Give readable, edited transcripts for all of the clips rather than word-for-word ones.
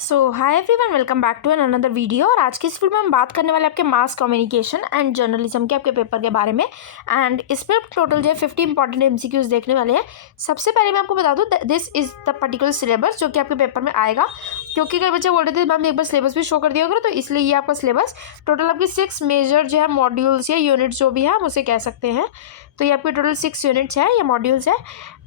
So hi everyone, welcome back to another video. और आज की इस वीडियो में हम बात करने वाले आपके मास कम्युनिकेशन एंड जर्नलिज्म के आपके पेपर के बारे में। एंड इस पर टोटल जो है 50 इंपॉर्टेंट एमसीक्यूज देखने वाले हैं। सबसे पहले मैं आपको बता दूं, this is the particular syllabus जो कि आपके पेपर में आएगा, क्योंकि कई बच्चे बोल रहे थे मैम एक बार सिलेबस भी शो कर दिया करो, तो इसलिए ये आपका सिलेबस टोटल आपके 6 मेजर जो है मॉड्यूल्स या यूनिट्स जो भी है हम उसे कह सकते हैं। तो ये आपके टोटल 6 यूनिट्स है या मॉड्यूल्स है।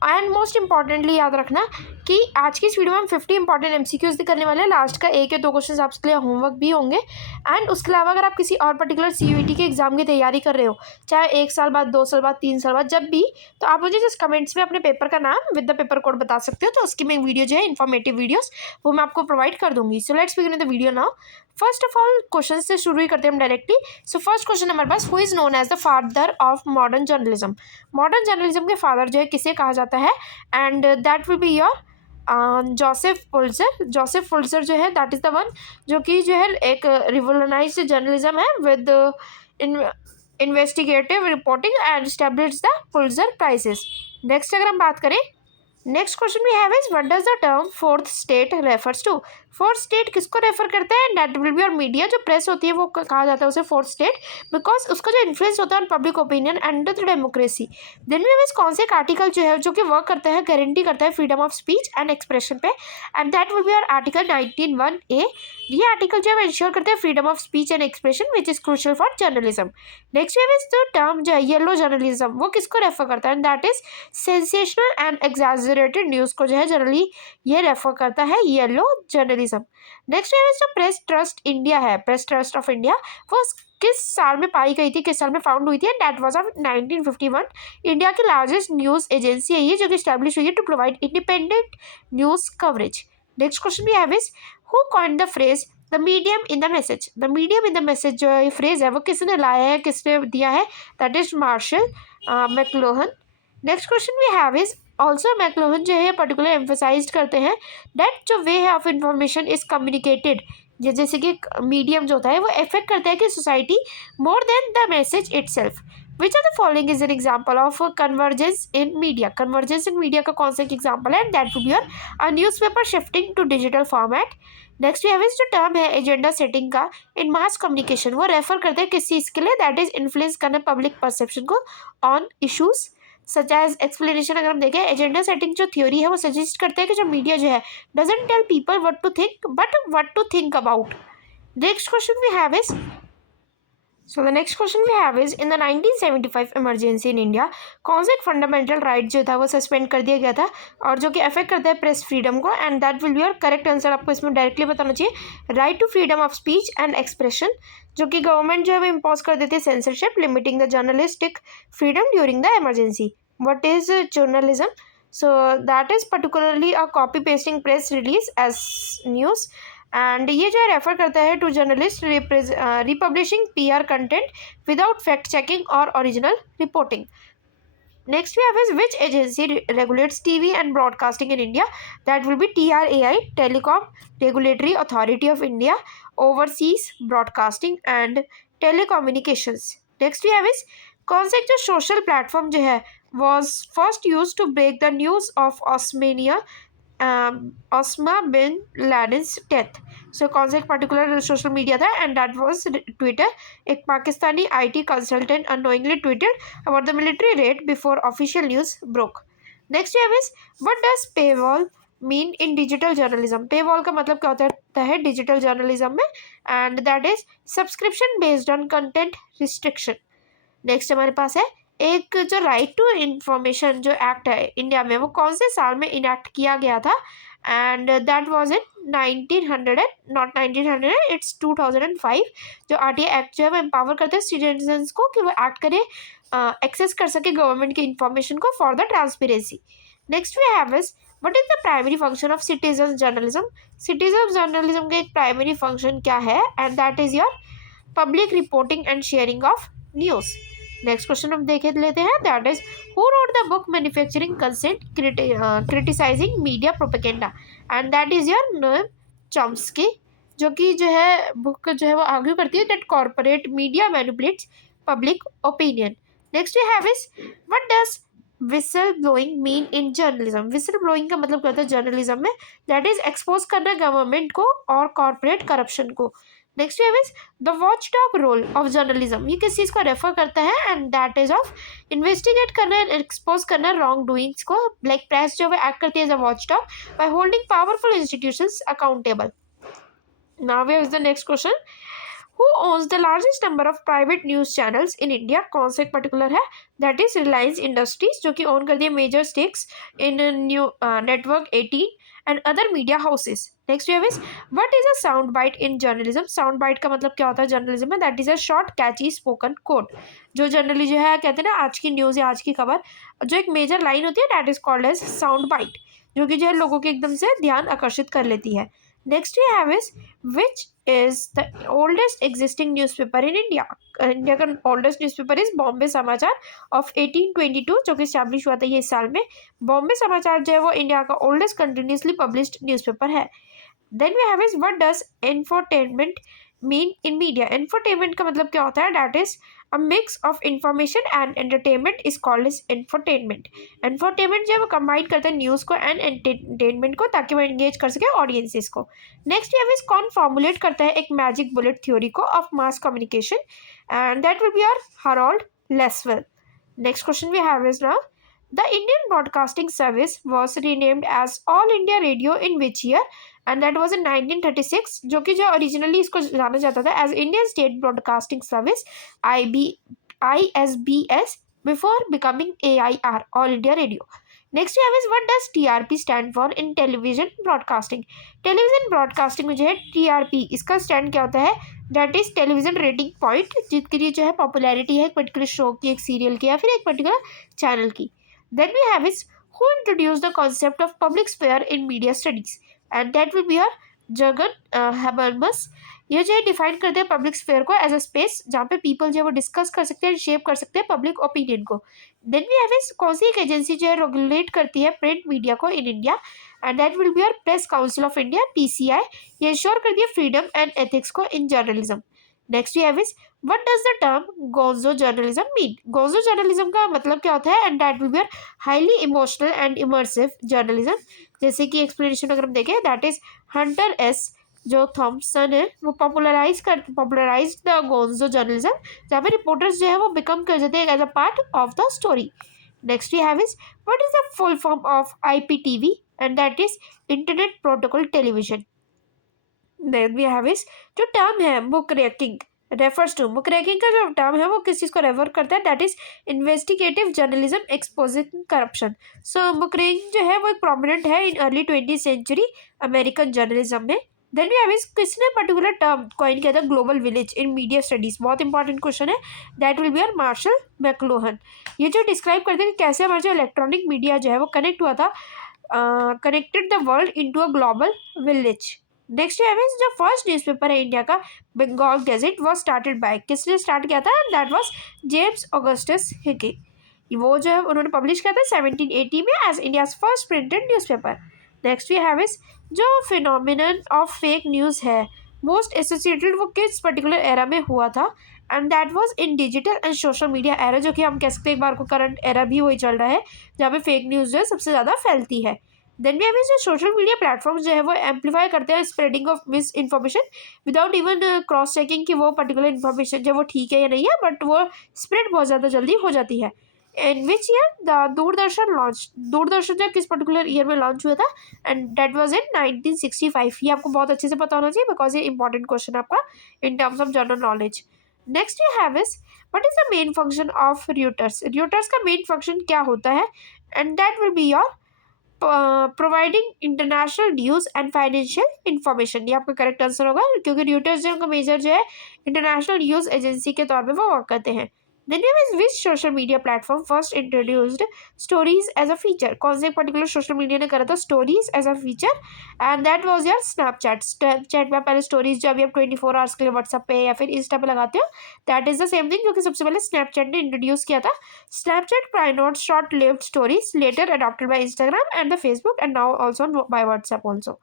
एंड मोस्ट इंपॉर्टेंटली याद रखना कि आज की इस वीडियो में हम 50 इंपॉर्टेंट एमसीक्यूज करने वाले हैं। लास्ट का 1 या 2 क्वेश्चन आपके लिए होमवर्क भी होंगे। एंड उसके अलावा अगर आप किसी और पर्टिकुलर सीयूईटी के एग्जाम की तैयारी कर रहे हो, चाहे 1 साल बाद, 2 साल बाद, 3 साल बाद, जब भी, तो आप मुझे जस्ट कमेंट्स में अपने पेपर का नाम विद द पेपर कोड बता सकते हो। तो उसकी मैं वीडियो जो है इन्फॉर्मेटिव वीडियोस वो मैं आपको प्रोवाइड कर दूंगी। So let's begin the video now. First of all question से शुरू ही करते हैं हम डायरेक्टली। सो फर्स्ट क्वेश्चन हमारे पास, who is known as the father of modern journalism. Modern journalism के फादर जो है किसे कहा जाता है? And that will be your Joseph Pulitzer. Joseph Pulitzer जो है दैट इज द वन जो कि जो है एक रिवोल्यूशनाइज्ड जर्नलिज्म है with investigative reporting and established the Pulitzer prizes. Next अगर हम बात करें, next question we have is what does the term fourth state refers to. Fourth state किसको रेफर करते हैं? दैट विल बी और मीडिया, जो प्रेस होती है वो कहा जाता है उसे फोर्थ स्टेट, बिकॉज उसका जो इन्फ्लुएंस होता है on public opinion and the democracy. Then we have कौन से आर्टिकल जो है जो कि वर्क करता है, गारंटी करता है freedom of speech and expression पे, एंड दैट विल बी और आर्टिकल 19(1)(a। ये आर्टिकल जो है इंश्योर करते हैं freedom of speech and expression which is crucial for journalism. Next we have the term जो है येलो जर्नलिज्म, वो किसको रेफर करता है? And that is sensational and exaggerated news को जो है जनरली ये रेफर करता है येलो जर्नलिज्म। नेक्स्ट है जो प्रेस ट्रस्ट इंडिया है, प्रेस ट्रस्ट ऑफ इंडिया, वो किस साल में पाई गई थी, किस साल में फाउंड हुई थी? And that was of 1951। India की लार्जेस्ट न्यूज़ एजेंसी है ये, जो कि स्टैब्लिश हुई है to provide independent news coverage. Next question भी है is who coined the phrase the medium in the message. The medium in the message जो ये फ्रेज है वो किसने लाया है, किसने दिया है? That is Marshall McLuhan. Next question we have is also McLuhan जो है पर्टिकुलर एम्फोसाइज करते हैं दैट जो वे है ऑफ इंफॉर्मेशन इज कम्युनिकेटेड, जैसे कि मीडियम जो होता है वो इफेक्ट करता है कि society more than the message itself. Which are the following is an example of convergence in media. Convergence in media का कौन सा एग्जाम्पल है? That will be your a newspaper shifting to digital format. Next we have is जो term है agenda setting का in mass communication, वो refer करते हैं किस चीज़ के लिए? दैट इज इन्फ्लुएंस करना पब्लिक परसेप्शन को on issues such as explanation. अगर हम देखें, एजेंडा सेटिंग जो थ्योरी है वो सजेस्ट करते हैं कि जो मीडिया जो है doesn't tell people what to think but what to think about. Next question we have is the next question we have is in the 1975 emergency in India, कौन सा एक फंडामेंटल राइट जो था वो सस्पेंड कर दिया गया था और जो कि अफेक्ट करता है प्रेस फ्रीडम को? And that will be your correct answer, आपको इसमें डायरेक्टली बताना चाहिए right to freedom of speech and expression, जो कि गवर्नमेंट जो है वो इम्पोज कर देती है censorship limiting the journalistic freedom during the emergency. What is journalism? So that is particularly a copy pasting press release as news, and ये जो है रेफर करता है to journalist republishing PR content without fact checking और original reporting. Next we have is which agency regulates TV and broadcasting in India? That will be TRAI, Telecom Regulatory Authority of India, oversees broadcasting and telecommunications. Next we have is कौन सा एक जो social platform जो है was first used to break the news of Osama bin Laden's death. So कौन सा एक particular social media था? And that was Twitter. एक Pakistani IT consultant unknowingly tweeted about the military raid before official news broke. Next we have is what does paywall mean in digital journalism. Paywall का मतलब क्या होता है digital journalism में? And that is subscription based on content restriction. Next हमारे पास है एक जो राइट टू इंफॉर्मेशन जो एक्ट है इंडिया में, वो कौन से साल में इनैक्ट किया गया था? And that was in 1900 not 1900, it's 2005। जो RTI एक्ट जो है वो एम्पावर करते हैं सिटीजन्स को कि वो एक्ट करे, एक्सेस कर सके गवर्नमेंट की इंफॉर्मेशन को for the transparency. Next we have is what is the primary function of citizen journalism. Citizen journalism का एक प्राइमरी फंक्शन क्या है? And that is your public reporting and sharing of news. Next question हम देख लेते हैं, that is who wrote the book manufacturing consent criticising media propaganda? And that is your Noam Chomsky, जो कि जो है बुक जो है वो आर्ग्यू करती है that corporate media manipulates public opinion. Next we have is what does whistle blowing mean in journalism? Whistle blowing का मतलब क्या होता है जर्नलिज्म में? दैट इज एक्सपोज करना गवर्नमेंट को और कॉर्पोरेट करप्शन को। Next we have is the watch dog role of journalism. ये किस चीज को रेफर करता है? And that is of investigate करना एंड एक्सपोज करना रॉन्ग डूइंग्स को। लाइक प्रेस जो है एक्ट करती है as a watch dog by holding powerful institutions accountable. Now we have the next question, who owns the largest number of private news channels in India? कौन से particular है? That is Reliance industries जो कि own करती है major stakes in new network 18 and other media houses. Next we have is what is a sound bite in journalism? Sound bite का मतलब क्या होता है जर्नलिज्म में? That is a short catchy spoken quote. जो generally जो है कहते हैं ना आज की न्यूज़ या आज की खबर, जो एक मेजर लाइन होती है that is called as sound bite, जो कि जो है लोगों के एकदम से ध्यान आकर्षित कर लेती है। Next we have is which is the oldest existing newspaper in India? India का oldest newspaper is Bombay Samachar of 1822 जो कि स्टैब्लिश हुआ था ये इस साल में। बॉम्बे समाचार जो है वो इंडिया का ओल्डेस्ट कंटिन्यूसली पब्लिश्ड न्यूज़पेपर है। Then we have is what does infotainment mean in media? Infotainment का मतलब क्या होता है? That is a mix of information and entertainment is called is infotainment. Infotainment जो है वो कंबाइन करते हैं न्यूज़ को एंड एंटरटेनमेंट को ताकि वो एंगेज कर सके ऑडियंसेस को। नेक्स्ट वी हैव कौन फॉर्मुलेट करता है एक मैजिक बुलेट थ्योरी को of mass communication? And that will be our Harold Lasswell. Next question we have is now the Indian broadcasting service was renamed as All India Radio in which year? And that was in 1936 जो कि जो originally इसको जाना जाता था as Indian State Broadcasting Service ISBS before becoming AIR All India radio. Next we have is what does TRP stand for in television broadcasting? Television broadcasting में जो है TRP इसका स्टैंड क्या होता है? That is television rating point, जिसके लिए जो है पॉपुलैरिटी है एक पर्टिकुलर शो की, एक सीरियल की या फिर एक पर्टिकुलर चैनल की। Then we have is who introduced the concept of public sphere in media studies? And that will be your Jurgen Habermas. ये जो है डिफाइन करते हैं पब्लिक स्फेयर को एज अ स्पेस जहाँ पे पीपल जो है वो डिस्कस कर सकते हैं, शेप कर सकते हैं पब्लिक ओपिनियन को। देन वी हैव इज कौन सी एक एजेंसी जो है रेगुलेट करती है प्रिंट मीडिया को in India? And that will be your Press Council of India PCI। ये इंश्योर करती है फ्रीडम एंड एथिक्स को in journalism. Next we have is what does the term gonzo journalism mean? Gonzo journalism का मतलब क्या होता है? And that will be your highly emotional and immersive journalism. जैसे कि एक्सप्लेनेशन अगर हम देखें दैट इज हंटर एस जो थॉम्पसन है वो पॉपुलराइज द गोंजो जर्नलिज्म, जहाँ पे रिपोर्टर्स जो है वो बिकम कर जाते हैं as a part of the story. Next we have is what is the full form of IPTV? And that is internet protocol television. Then we have is जो term है book ranking refers to, book ranking का जो term है वो किस चीज़ को refer करता है? That is investigative journalism exposing corruption. So muckraking जो है वो एक प्रोमिनेंट है in early 20th century American journalism में। देन वी हैव इज किसने पर्टिकुलर टर्म कॉइन किया था global village in media studies? बहुत इंपॉर्टेंट क्वेश्चन है। That will be our Marshall McLuhan. ये जो डिस्क्राइब करते हैं कि कैसे हमारा जो इलेक्ट्रॉनिक मीडिया जो है वो कनेक्ट हुआ था, connected the world into a global village. Next है जो फर्स्ट न्यूज़पेपर है इंडिया का Bengal gazette was started by, किसने स्टार्ट किया था? दैट वाज जेम्स ऑगस्टस हिके। वो जो है उन्होंने पब्लिश किया था 1780 में as India's first printed newspaper. Next we have is जो फिनोमिनन ऑफ फेक न्यूज़ है मोस्ट एसोसिएटेड वो किस पर्टिकुलर एरा में हुआ था? And that was in digital and social media era, जो कि हम कह सकते हैं एक बार को करंट एरा भी वही चल रहा है जहाँ पे फेक न्यूज़ जो है सबसे ज़्यादा फैलती है। देन भी हमें जो सोशल मीडिया प्लेटफॉर्म जो है वो एम्पलीफाई करते हैं spreading of miss information without even cross checking कि वो पर्टिकुलर इन्फॉर्मेशन जो वो ठीक है या नहीं है, बट वो स्प्रेड बहुत ज़्यादा जल्दी हो जाती है। In which year the Doordarshan launch? Doordarshan जो किस पर्टिकुलर ईयर में लॉन्च हुआ था? And that was in 1965। ये आपको बहुत अच्छे से पता होना चाहिए बिकॉज ये इंपॉर्टेंट क्वेश्चन है आपका in terms of general knowledge. Next you have is what is the main function of Reuters? Reuters का मेन फंक्शन क्या होता है? And that will be your providing international news and financial information. ये आपका correct answer होगा क्योंकि र्यूटर्स जो उनका मेजर जो है इंटरनेशनल न्यूज़ एजेंसी के तौर पे वो वर्क करते हैं। The name is which social media platform first introduced stories as a feature? कौन से पर्टिकुलर सोशल मीडिया ने करा था stories as a feature? And that was your Snapchat। Snapchat में पहले stories जो अभी आप 24 hours के लिए WhatsApp पे या फिर Insta पे लगाते हो, that is the same thing जो कि सबसे पहले Snapchat ने introduce किया था। Snapchat pioneered short-lived stories later adopted by Instagram and the Facebook and now also by WhatsApp also।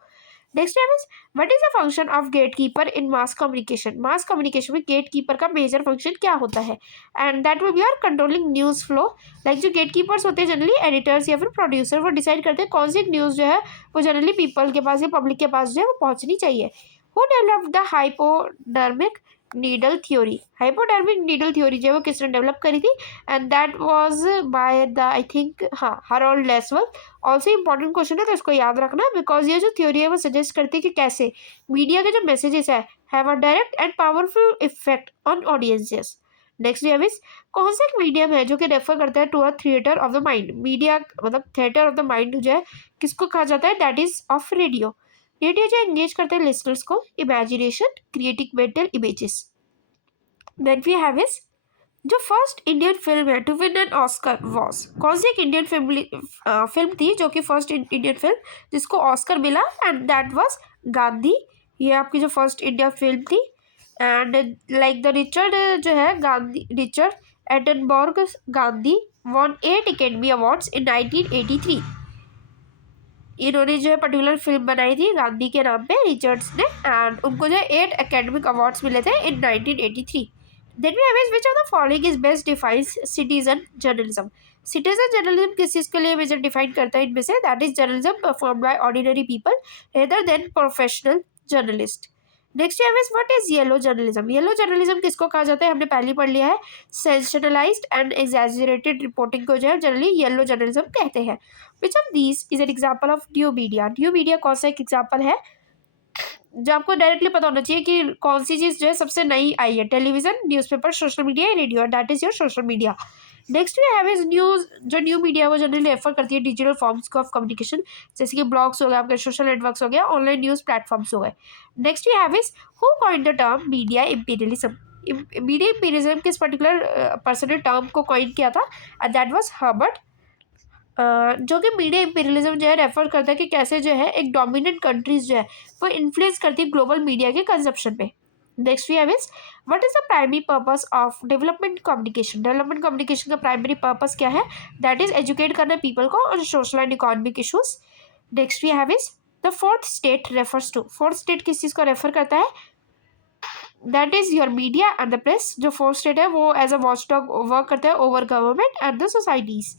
Next time is what is the function of gate keeper in mass communication. Mass communication में gate keeper का major function क्या होता है? And that will be are controlling news flow. Like जो gate keepers होते हैं generally editors या फिर प्रोड्यूसर, वो डिसाइड करते हैं कौन सी न्यूज़ जो है वो जनरली पीपल के पास या पब्लिक के पास जो है वो पहुंचनी चाहिए। Who developed the hypodermic needle theory? Hypodermic needle theory जो है वो किसने डेवलप करी थी? And that was by the I think Harold Lasswell. Also important question है तो इसको याद रखना, बिकॉज ये जो थ्योरी है वो सजेस्ट करती है कि कैसे मीडिया के जो मैसेजेस है have a direct and powerful effect on audiences. Next है कौन सा एक मीडियम है जो कि रेफर करता है to a theatre of the mind? Media मतलब थिएटर ऑफ द माइंड जो है किसको कहा जाता है? That is of radio. Radio जो एंगेज करते हैं लिसनर्स को imagination creating mental images. Then we have is जो फर्स्ट इंडियन फिल्म है to win an Oscar was, कौन सी एक इंडियन फिल्म थी जो कि फर्स्ट इंडियन फिल्म जिसको ऑस्कर मिला? And that was Gandhi. ये आपकी जो फर्स्ट इंडिया फिल्म थी। एंड लाइक द रिचर्ड जो है Gandhi, Richard Attenborough Gandhi won 8 academy awards in 1983। इन्होंने जो है पर्टिकुलर फिल्म बनाई थी गांधी के नाम पे रिचर्ड्स ने, एंड उनको जो है 8 एकेडमिक अवार्ड्स मिले थे in 1983। Then we have which of the following is best defines citizen journalism? Citizen journalism किस चीज़ के लिए मेजर डिफाइन करता है इनमें से? That is journalism perform by ordinary people rather than professional journalist. Next है what is yellow journalism? Yellow journalism किसको कहा जाता है? हमने पहले पढ़ लिया है। सेंसेशनलाइज्ड एंड एग्जैजरेटेड रिपोर्टिंग को जो है जनरली येलो जर्नलिज्म कहते हैं। Which of these is an example of new media? New media कौन सा एक एग्जाम्पल है जो आपको डायरेक्टली पता होना चाहिए कि कौन सी चीज़ जो है सबसे नई आई है? टेलीविजन, न्यूज़पेपर, सोशल मीडिया या radio? That is your social media. Next we have is news. जो न्यू मीडिया वो जनरली रेफर करती है डिजिटल फॉर्म्स ऑफ कम्युनिकेशन, जैसे कि ब्लॉग्स हो गए, आपके सोशल नेटवर्क्स हो गया, ऑनलाइन न्यूज़ प्लेटफॉर्म्स हो गए। Next we have is who coined the term media imperialism? Media imperialism किस पर्टिकुलर पर्सन ने टर्म को कॉइन किया था? And that was Herbert. जो कि मीडिया इम्पीरियलिज्म जो है रेफर करता है कि कैसे जो है एक डोमिनेंट कंट्रीज जो है वो इन्फ्लुएंस करती है ग्लोबल मीडिया के कंजप्शन पे। Next we have is what is the primary purpose of development communication? Development communication का प्राइमरी पर्पस क्या है? दैट इज एजुकेट करना पीपल को on social and economic issues. Next we have is the fourth state refers to. Fourth state किस चीज़ को refer करता है? That is your media and the press. जो फोर्थ स्टेट है वो एज अ वॉचडॉग वर्क करता है over government and the societies.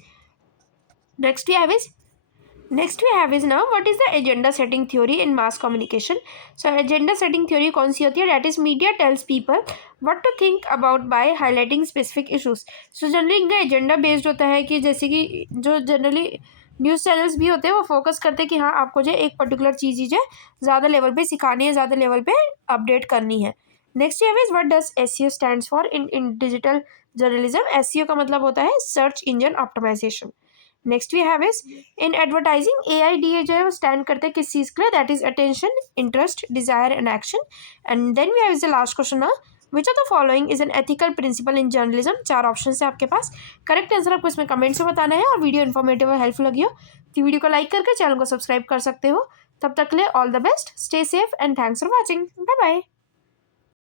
Next we have is now what is the agenda setting theory in mass communication? So agenda setting theory कौन सी होती है? That is media tells people what to think about by highlighting specific issues. So generally इनका agenda based होता है कि जैसे कि जो generally न्यूज़ चैनल्स भी होते हैं वो फोकस करते हैं कि हाँ आपको जो एक पर्टिकुलर चीज़ जो है ज़्यादा लेवल पे सिखानी है, ज़्यादा लेवल पे अपडेट करनी है। नेक्स्ट है what does SEO stands for in digital journalism? SEO का मतलब होता है search engine optimisation. Next we have is in advertising AIDA जो है वो स्टैंड करते हैं किस चीज़ के लिए? That is attention, interest, desire and action. And then we have is the last question ना, which of the following is an ethical principle in journalism? 4 option है आपके पास। करेक्ट आंसर आपको इसमें कमेंट से बताना है। और वीडियो इन्फॉर्मेटिव और हेल्पफुल लगी हो तो वीडियो को लाइक करके चैनल को सब्सक्राइब कर सकते हो। तब तक के लिए all the best, stay safe and thanks for watching. Bye bye.